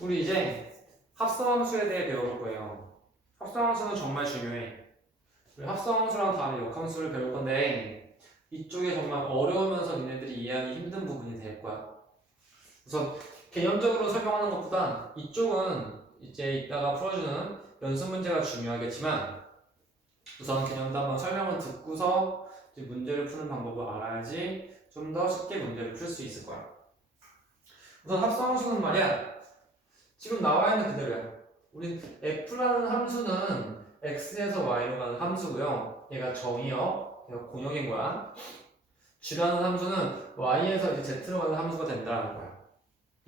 우리 이제 합성함수에 대해 배워볼 거예요. 합성함수는 정말 중요해. 우리 합성함수랑 다음에 역함수를 배울 건데 이쪽에 정말 어려우면서 니네들이 이해하기 힘든 부분이 될 거야. 우선 개념적으로 설명하는 것보다 이쪽은 이제 이따가 풀어주는 연습 문제가 중요하겠지만 우선 개념도 한번 설명을 듣고서 문제를 푸는 방법을 알아야지 좀 더 쉽게 문제를 풀 수 있을 거야. 우선 합성함수는 말이야. 지금 나와 있는 그대로야. 우리 f라는 함수는 x에서 y로 가는 함수고요. 얘가 정의역, 얘가 공역인 거야. g라는 함수는 y에서 이제 z로 가는 함수가 된다는 거야.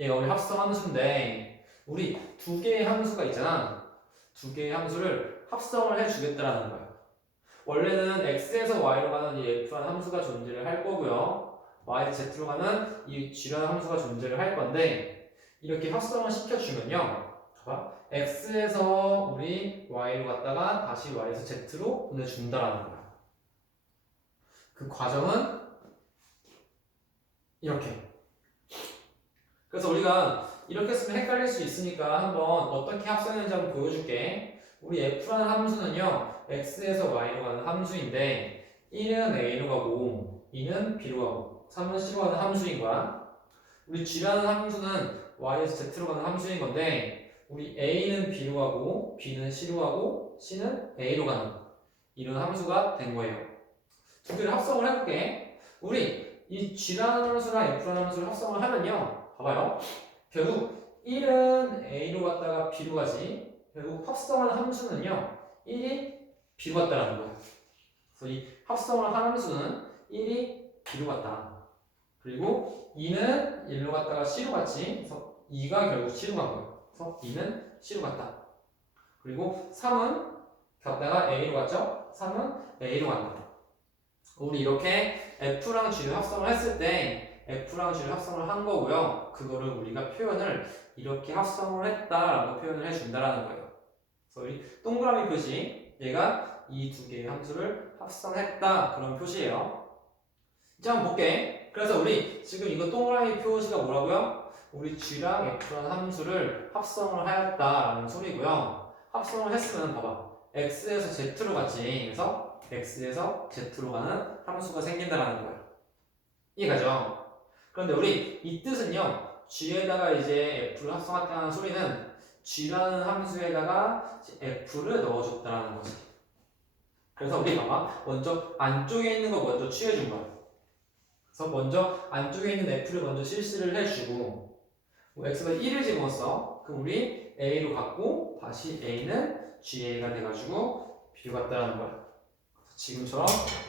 얘가 우리 합성 함수인데 우리 두 개의 함수가 있잖아. 두 개의 함수를 합성을 해주겠다라는 거야. 원래는 x에서 y로 가는 이 f라는 함수가 존재를 할 거고요. y, z로 가는 이 g라는 함수가 존재를 할 건데 이렇게 합성을 시켜주면요. 봐봐. x에서 우리 y로 갔다가 다시 y에서 z로 보내준다라는 거야. 그 과정은 이렇게. 그래서 우리가 이렇게 쓰면 헷갈릴 수 있으니까 한번 어떻게 합성했는지 한번 보여줄게. 우리 f라는 함수는요, x에서 y로 가는 함수인데 1은 a로 가고 2는 b로 가고 3은 c로 가는 함수인 거야. 우리 g라는 함수는 y에서 z로 가는 함수인 건데 우리 a는 b로 가고 b는 c로 가고 c는 a로 가는 이런 함수가 된 거예요. 두 개를 합성을 해볼게. 우리 이 g라는 함수랑 f라는 함수를 합성을 하면요. 봐봐요. 결국 1은 a로 갔다가 b로 가지. 결국 합성한 함수는요. 1이 b로 갔다라는 거예요. 그래서 이 합성을 한 함수는 1이 b로 갔다. 그리고 2는 1로 갔다가 c로 갔지. 그래서 2가 결국 c로 간 거예요. 그래서 2는 c로 갔다. 그리고 3은 갔다가 a로 갔죠. 3은 a로 간다. 우리 이렇게 f랑 g를 합성을 했을 때 f랑 g를 합성을 한 거고요. 그거를 우리가 표현을 이렇게 합성을 했다라고 표현을 해준다라는 거예요. 그래서 우리 동그라미 표시, 얘가 이 두 개의 함수를 합성했다 그런 표시예요. 이제 한번 볼게. 그래서 우리 지금 이거 동그라미 표시가 뭐라고요? 우리 g랑 f라는 함수를 합성을 하였다라는 소리고요. 합성을 했으면 봐봐. x에서 z로 갔지. 그래서 x에서 z로 가는 함수가 생긴다라는 거야. 이해가죠? 그런데 우리 이 뜻은요. g에다가 이제 f를 합성했다는 소리는 g라는 함수에다가 f를 넣어줬다라는 거지. 그래서 우리 봐봐. 먼저 안쪽에 있는 거 먼저 취해준 거야. 그래서 먼저 안쪽에 있는 f를 먼저 실시를 해주고 뭐 x가 1을 집어넣었어. 그럼 우리 a로 갖고 다시 a는 ga가 돼가지고 b로 갔다라는 거야. 지금처럼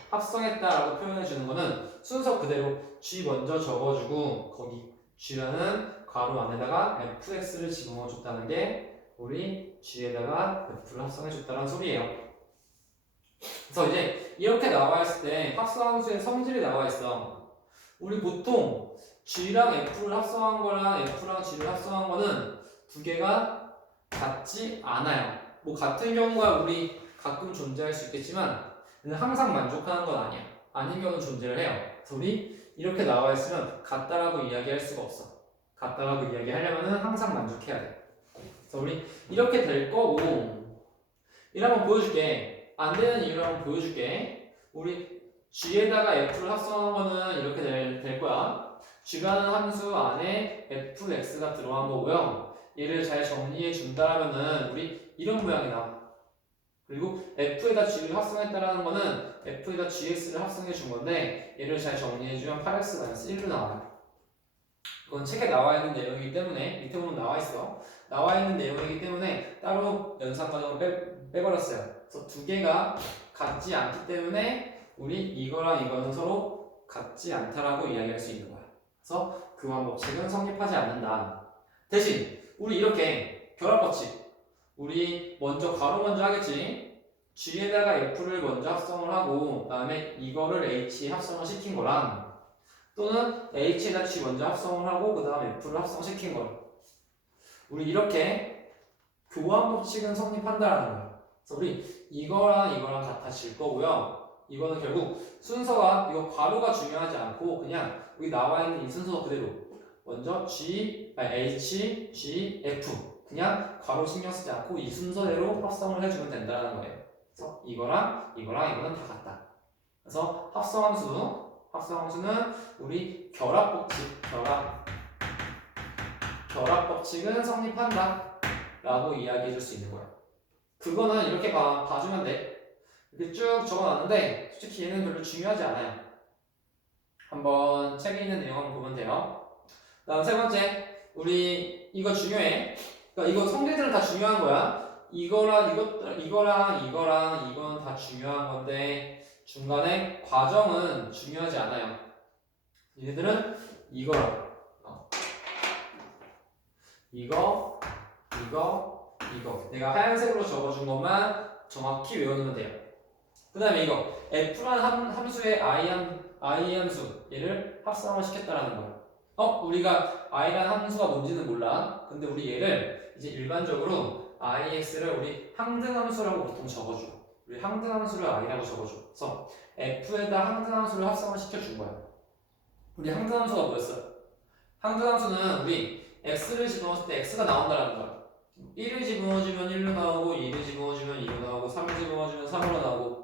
합성했다라고 표현해 주는 거는 순서 그대로 g 먼저 적어주고 거기 g라는 괄호 안에다가 fx를 집어넣어 줬다는 게 우리 g에다가 f를 합성해 줬다는 소리예요. 그래서 이제 이렇게 나와 있을 때 합성함수의 성질이 나와 있어. 우리 보통 g랑 f를 합성한 거랑 f랑 g를 합성한 거는 두 개가 같지 않아요. 뭐 같은 경우가 우리 가끔 존재할 수 있겠지만 항상 만족하는 건 아니야. 아닌 경우는 존재를 해요. 우리 이렇게 나와 있으면 같다라고 이야기할 수가 없어. 같다라고 이야기하려면 항상 만족해야 돼. 그래서 우리 이렇게 될 거고 이를 한번 보여줄게. 안 되는 이유를 한번 보여줄게. 우리 g에다가 f를 합성한 거는 이렇게 될, 될 거야. G라는 함수 안에 fx가 들어간 거고요. 얘를 잘 정리해 준다면은 우리 이런 모양이 나와. 그리고 f에다 g를 합성했다라는 거는 f에다 gx를 합성해 준 건데 얘를 잘 정리해 주면 8x-1로 나와요. 이건 책에 나와 있는 내용이기 때문에 밑에 보면 나와 있어. 나와 있는 내용이기 때문에 따로 연산 과정을 빼, 빼버렸어요. 그래서 두 개가 같지 않기 때문에 우리 이거랑 이거는 서로 같지 않다라고 이야기할 수 있는 거야. 그래서 교환 법칙은 성립하지 않는다. 대신 우리 이렇게 결합 법칙 우리 먼저 가로 먼저 하겠지. G에다가 F를 먼저 합성을 하고 그다음에 이거를 H에 합성을 시킨 거랑 또는 H에다 G 먼저 합성을 하고 그다음에 F를 합성시킨 거. 우리 이렇게 교환 법칙은 성립한다라는 거야. 그래서 우리 이거랑 이거랑 같아질 거고요. 이거는 결국 순서가 이거 괄호가 중요하지 않고 그냥 여기 나와 있는 이 순서 그대로 먼저 G, 아니 H, G, F 그냥 괄호 신경 쓰지 않고 이 순서대로 합성을 해주면 된다는 거예요. 그래서 이거랑 이거랑 이거는 다 같다. 그래서 합성함수, 합성함수는 우리 결합 법칙, 결합, 결합 법칙은 성립한다. 라고 이야기해 줄 수 있는 거야. 그거는 이렇게 봐, 봐주면 돼. 이렇게 쭉 적어놨는데, 솔직히 얘는 별로 중요하지 않아요. 한번 책에 있는 내용 한번 보면 돼요. 다음 세 번째, 우리 이거 중요해. 그러니까 이거 성질들은 다 중요한 거야. 이거랑 이것, 이거랑 이거랑 이건 다 중요한 건데, 중간에 과정은 중요하지 않아요. 얘네들은 이거랑, 어. 이거, 이거, 이거. 내가 하얀색으로 적어준 것만 정확히 외워두면 돼요. 그 다음에 이거 f라는 함, 함수의 i 함, i 함수 얘를 합성을 시켰다라는 거야. 어? 우리가 i라는 함수가 뭔지는 몰라. 근데 우리 얘를 이제 일반적으로 ix를 우리 항등함수라고 보통 적어줘. 우리 항등함수를 i라고 적어줘. 그래서 f에다 항등함수를 합성을 시켜준 거야. 우리 항등함수가 뭐였어? 항등함수는 우리 x를 집어넣었을 때 x가 나온다라는 거야. 1을 집어넣어주면 1로 나오고 2를 집어넣어주면 2로 나오고 3을 집어넣어주면 3으로 나오고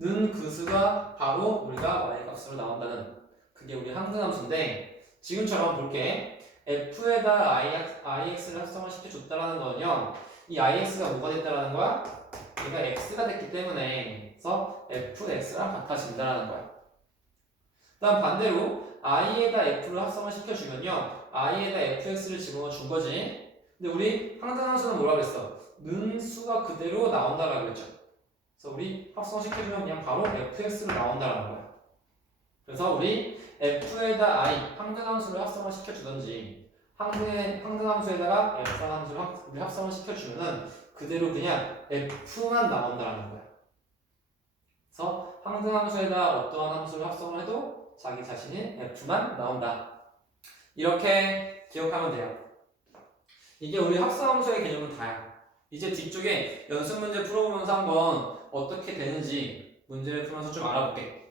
는 그 수가 바로 우리가 y 값으로 나온다는 그게 우리 항등함수인데 지금처럼 볼게 f에다 ix를 합성을 시켜줬다라는 거는요 이 ix가 뭐가 됐다라는 거야? 얘가 x가 됐기 때문에 그래서 fx랑 같아진다라는 거야 그 다음 반대로 i에다 f를 합성을 시켜주면요 i에다 fx를 집어넣어 준 거지 근데 우리 항등함수는 뭐라 그랬어? 는 수가 그대로 나온다라고 그랬죠 그래서 우리 합성시켜주면 그냥 바로 fx로 나온다라는 거야. 그래서 우리 f에다 i 항등함수를 합성을 시켜주든지 항등의 항등함수에다가 f 함수를 합성을 시켜주면은 그대로 그냥 f만 나온다라는 거야. 그래서 항등함수에다 어떠한 함수를 합성을 해도 자기 자신이 f만 나온다. 이렇게 기억하면 돼요. 이게 우리 합성함수의 개념은 다야. 이제 뒤쪽에 연습 문제 풀어보면서 한번 어떻게 되는지 문제를 풀면서 좀 알아볼게.